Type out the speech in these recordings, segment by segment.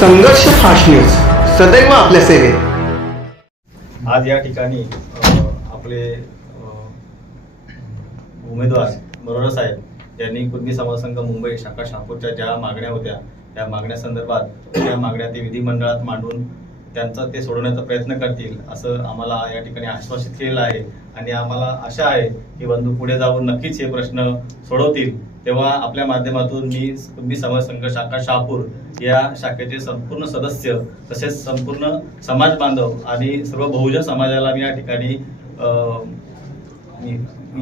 संघर्ष fast news सदैव आपल्या सेवेत आज या ठिकाणी आपले उमेदवार बरोरा साहेब यांनी कुर्मी समाजसंघ मुंबई शाखा शहापूरच्या ज्या मागण्या होत्या त्या मागण्यासंदर्भात त्या मागण्या ते विधिमंडळात मांडून त्यांचा ते सोडवण्याचा प्रयत्न करतील असं आम्हाला या ठिकाणी आश्वासित केलेलं आहे आणि आम्हाला आशा आहे की बंधू पुढे जाऊन नक्कीच हे प्रश्न सोडवतील तेव्हा आपल्या माध्यमातून मी मी समाज संघ शाखा शहापूर या शाखेचे संपूर्ण सदस्य तसेच संपूर्ण समाज बांधव आणि सर्व बहुजन समाजाला मी या ठिकाणी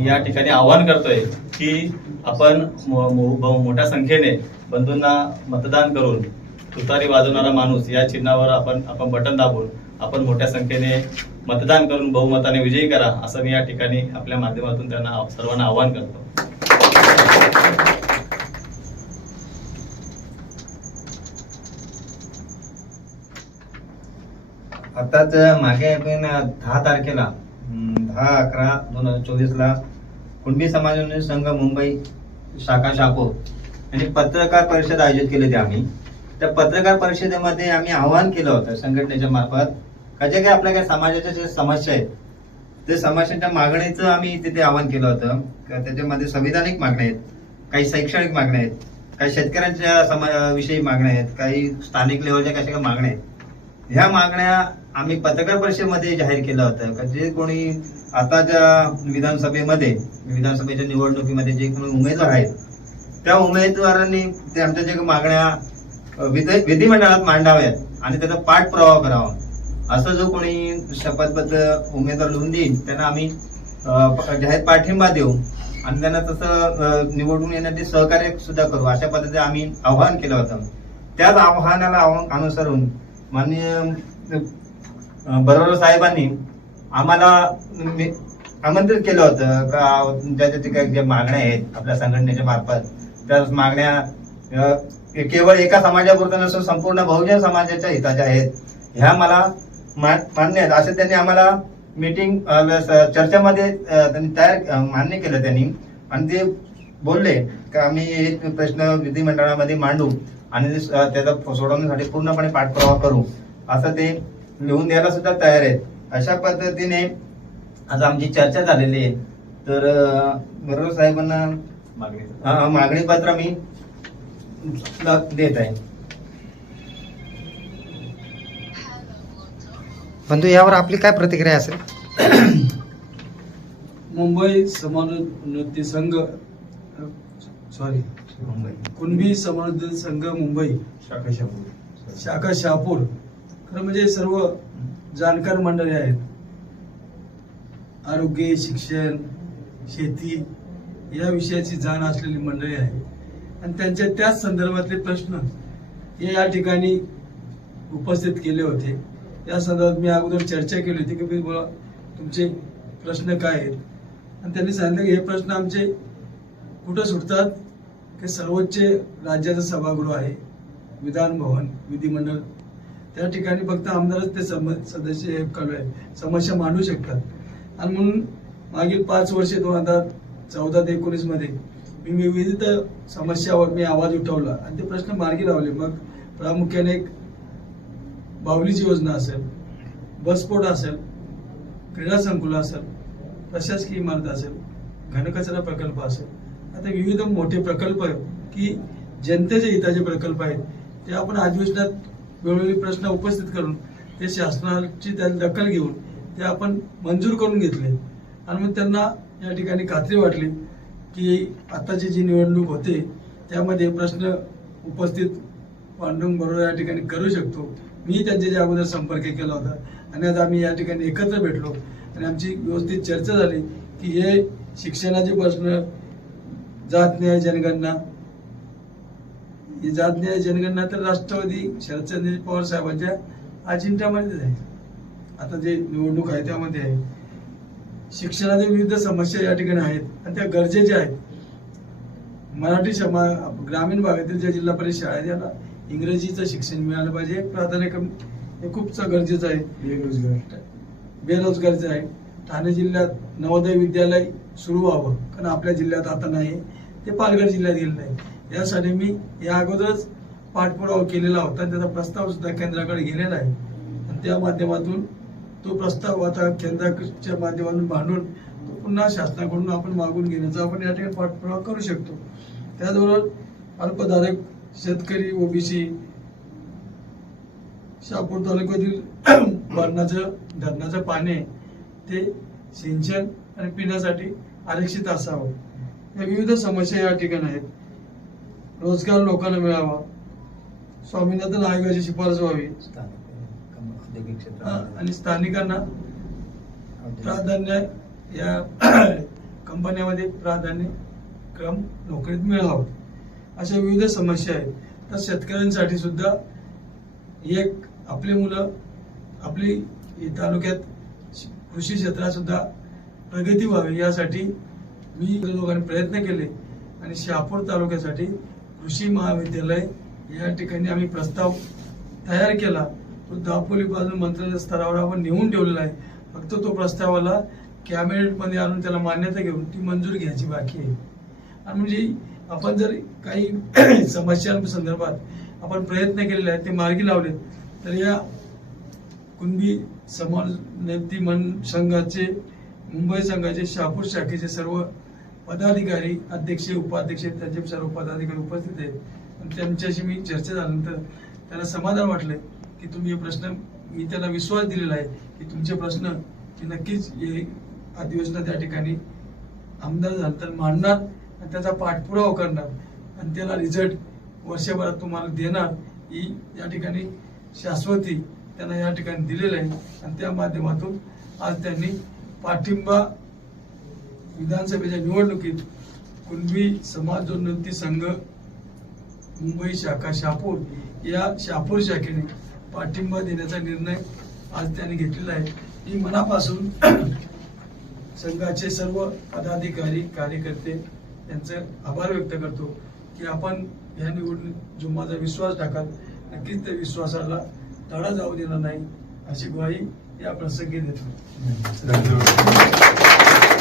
या ठिकाणी आवाहन करतोय की आपण मोठ्या संख्येने बंधूंना मतदान करून तुतारी वाजवणारा माणूस या चिन्हावर आपण आपण बटन दाबून आपण मोठ्या संख्येने मतदान करून बहुमताने विजयी करा असं मी या ठिकाणी आपल्या माध्यमातून त्यांना सर्वांना आवाहन करतो आताच मागे आपण दहा तारखेला दहा अकरा दोन हजार ला कुणबी समाज संघ मुंबई शाखा शापो यांनी पत्रकार परिषद आयोजित केली होती आम्ही त्या पत्रकार परिषदेमध्ये आम्ही आवाहन केलं होतं संघटनेच्या मार्फत का जे काही आपल्या काही समाजाच्या ज्या समस्या आहेत ते समस्यांच्या मागणीचं आम्ही तिथे आवाहन केलं होतं त्याच्यामध्ये संविधानिक मागण्या आहेत काही शैक्षणिक मागण्या आहेत काही शेतकऱ्यांच्या विषयी मागण्या आहेत काही स्थानिक लेवलच्या कशा काही मागण्या आहेत ह्या मागण्या आम्ही पत्रकार परिषदेमध्ये जाहीर केलं होतं का जे कोणी आताच्या विधानसभेमध्ये विधानसभेच्या निवडणुकीमध्ये जे कोणी उमेदवार आहेत त्या उमेदवारांनी ते आमच्या ज्या मागण्या विधिमंडळात मांडाव्यात आणि त्याचा पाठपुरावा करावा असं जो कोणी शपथपत्र उमेदवार लिहून देईल त्यांना आम्ही जाहीर पाठिंबा देऊ आणि त्यांना तसं निवडून येण्याचे सहकार्य सुद्धा करू अशा पद्धतीने आम्ही आव्हान केलं होतं त्याच आव्हानाला अनुसरून माननीय बरोबर साहेबांनी आम्हाला आमंत्रित केलं होतं का ज्या ज्या ठिकाणी ज्या मागण्या आहेत आपल्या संघटनेच्या मार्फत त्या मागण्या की केवळ एका समाजापुरतं नसून संपूर्ण बहुजन समाजाच्या हिताच्या आहेत ह्या मला मान्य आहेत असे त्यांनी आम्हाला मीटिंग चर्चेमध्ये त्यांनी तयार मान्य केलं त्यांनी आणि ते बोलले की आम्ही एक प्रश्न विधिमंडळामध्ये मांडू आणि त्याचा सोडवण्यासाठी पूर्णपणे पाठपुरावा करू असं ते लिहून द्यायला सुद्धा तयार आहेत अशा पद्धतीने आज आमची चर्चा झालेली आहे तर बरोबर साहेबांना मागणी पत्र मी बंधू यावर आपली काय प्रतिक्रिया असेल मुंबई समानोन्नती संघ सॉरी मुंबई कुणबी समानोन्नती संघ मुंबई शाखा शहापूर शाखा शहापूर खरं म्हणजे सर्व जाणकार मंडळी आहेत आरोग्य शिक्षण शेती या विषयाची जाण असलेली मंडळी आहे आणि त्यांचे त्याच संदर्भातले प्रश्न हे या ठिकाणी उपस्थित केले होते या संदर्भात मी अगोदर चर्चा केली होती की बोला तुमचे प्रश्न काय आहेत आणि त्यांनी सांगितलं की हे प्रश्न आमचे कुठं सुटतात की सर्वोच्च राज्याचं सभागृह आहे विधान भवन विधिमंडळ त्या ठिकाणी फक्त आमदारच ते सम सदस्य हे कळवे आहे समस्या मांडू शकतात आणि म्हणून मागील पाच वर्षे दोन हजार चौदा ते एकोणीसमध्ये मी विविध समस्यावर मी आवाज उठवला आणि ते प्रश्न मार्गी लावले मग प्रामुख्याने एक बावलीची योजना असेल बसपोर्ट असेल क्रीडा संकुल असेल प्रशासकीय इमारत असेल घनकचरा प्रकल्प असेल आता विविध मोठे प्रकल्प आहेत की जनतेच्या हिताचे प्रकल्प आहेत ते आपण अधिवेशनात वेळोवेळी प्रश्न उपस्थित करून ते शासनाची त्या दखल घेऊन ते आपण मंजूर करून घेतले आणि मग त्यांना या ठिकाणी खात्री वाटली की आत्ताची जी निवडणूक होते त्यामध्ये प्रश्न उपस्थित पांडुरंग बरोबर या ठिकाणी करू शकतो मी त्यांच्या अगोदर संपर्क केला होता आणि आज आम्ही या ठिकाणी एकत्र भेटलो आणि आमची व्यवस्थित चर्चा झाली की हे शिक्षणाचे प्रश्न जात न्याय जनगणना जात न्याय जनगणना तर राष्ट्रवादी शरदचंद्र पवार साहेबांच्या अजिंठ्यामध्येच आहे आता जे निवडणूक आहे त्यामध्ये आहे शिक्षणाच्या विविध समस्या या ठिकाणी आहेत आणि त्या गरजेच्या आहेत मराठी क्षमा ग्रामीण भागातील ज्या जिल्हा परिषद आहेत त्याला इंग्रजीचं शिक्षण मिळालं पाहिजे प्राधान्यक्रम हे खूपच गरजेचं आहे बेरोजगार बेरोजगारीचं आहे ठाणे जिल्ह्यात नवोदय विद्यालय सुरू व्हावं कारण आपल्या जिल्ह्यात आता नाही ते पालघर जिल्ह्यात गेलेलं नाही यासाठी मी या अगोदरच पाठपुरावा केलेला होता त्याचा प्रस्ताव सुद्धा केंद्राकडे गेलेला आहे आणि त्या माध्यमातून तो प्रस्ताव आता केंद्राच्या माध्यमातून मांडून पुन्हा शासनाकडून आपण मागून घेण्याचा आपण या ठिकाणी पाठपुरावा करू शकतो त्याचबरोबर अल्पधारक शेतकरी ओबीसी शहापूर तालुक्यातील वरणाचं धरणाचं पाणी ते सिंचन आणि पिण्यासाठी आरक्षित असावं या विविध समस्या या ठिकाणी आहेत रोजगार लोकांना मिळावा स्वामीनाथन आयोगाची शिफारस व्हावी औद्योगिक क्षेत्र आणि स्थानिकांना प्राधान्य या कंपन्यामध्ये प्राधान्य क्रम नोकरीत मिळावा अशा विविध समस्या आहेत तर शेतकऱ्यांसाठी सुद्धा एक आपली मुलं आपली तालुक्यात कृषी क्षेत्रात सुद्धा प्रगती व्हावी यासाठी मी लोकांनी प्रयत्न केले आणि शहापूर तालुक्यासाठी कृषी महाविद्यालय या ठिकाणी आम्ही प्रस्ताव तयार केला दापोली बाजू स्तरावर आपण नेऊन ठेवलेला आहे फक्त तो प्रस्तावाला कॅबिनेटमध्ये आणून त्याला मान्यता घेऊन ती मंजूर घ्यायची बाकी आहे आणि म्हणजे आपण जर काही संदर्भात आपण प्रयत्न केलेले आहेत ते मार्गी लावले तर या कुणबी समाज नेती मन संघाचे मुंबई संघाचे शहापूर शाखेचे सर्व पदाधिकारी अध्यक्ष उपाध्यक्ष त्यांचे सर्व पदाधिकारी उपस्थित आहेत त्यांच्याशी मी चर्चा झाल्यानंतर त्यांना समाधान वाटले की तुम्ही हे प्रश्न मी त्याला विश्वास दिलेला आहे की तुमचे प्रश्न की नक्कीच हे अधिवेशनात त्या ठिकाणी आमदार झालं मांडणार आणि त्याचा पाठपुरावा करणार आणि त्याला रिझल्ट वर्षभरात तुम्हाला देणार ही या ठिकाणी शाश्वती त्यांना या ठिकाणी दिलेलं आहे आणि त्या माध्यमातून आज त्यांनी पाठिंबा विधानसभेच्या निवडणुकीत कुणबी समाजोन्नती संघ मुंबई शाखा शापूर या शापूर शाखेने पाठिंबा देण्याचा निर्णय आज त्यांनी घेतलेला आहे मी मनापासून संघाचे सर्व पदाधिकारी कार्यकर्ते यांचे आभार व्यक्त करतो की आपण या निवडणूक जो माझा विश्वास टाकाल नक्कीच त्या विश्वासाला तडा जाऊ देणार नाही अशी ग्वाही या प्रसंगी देतो धन्यवाद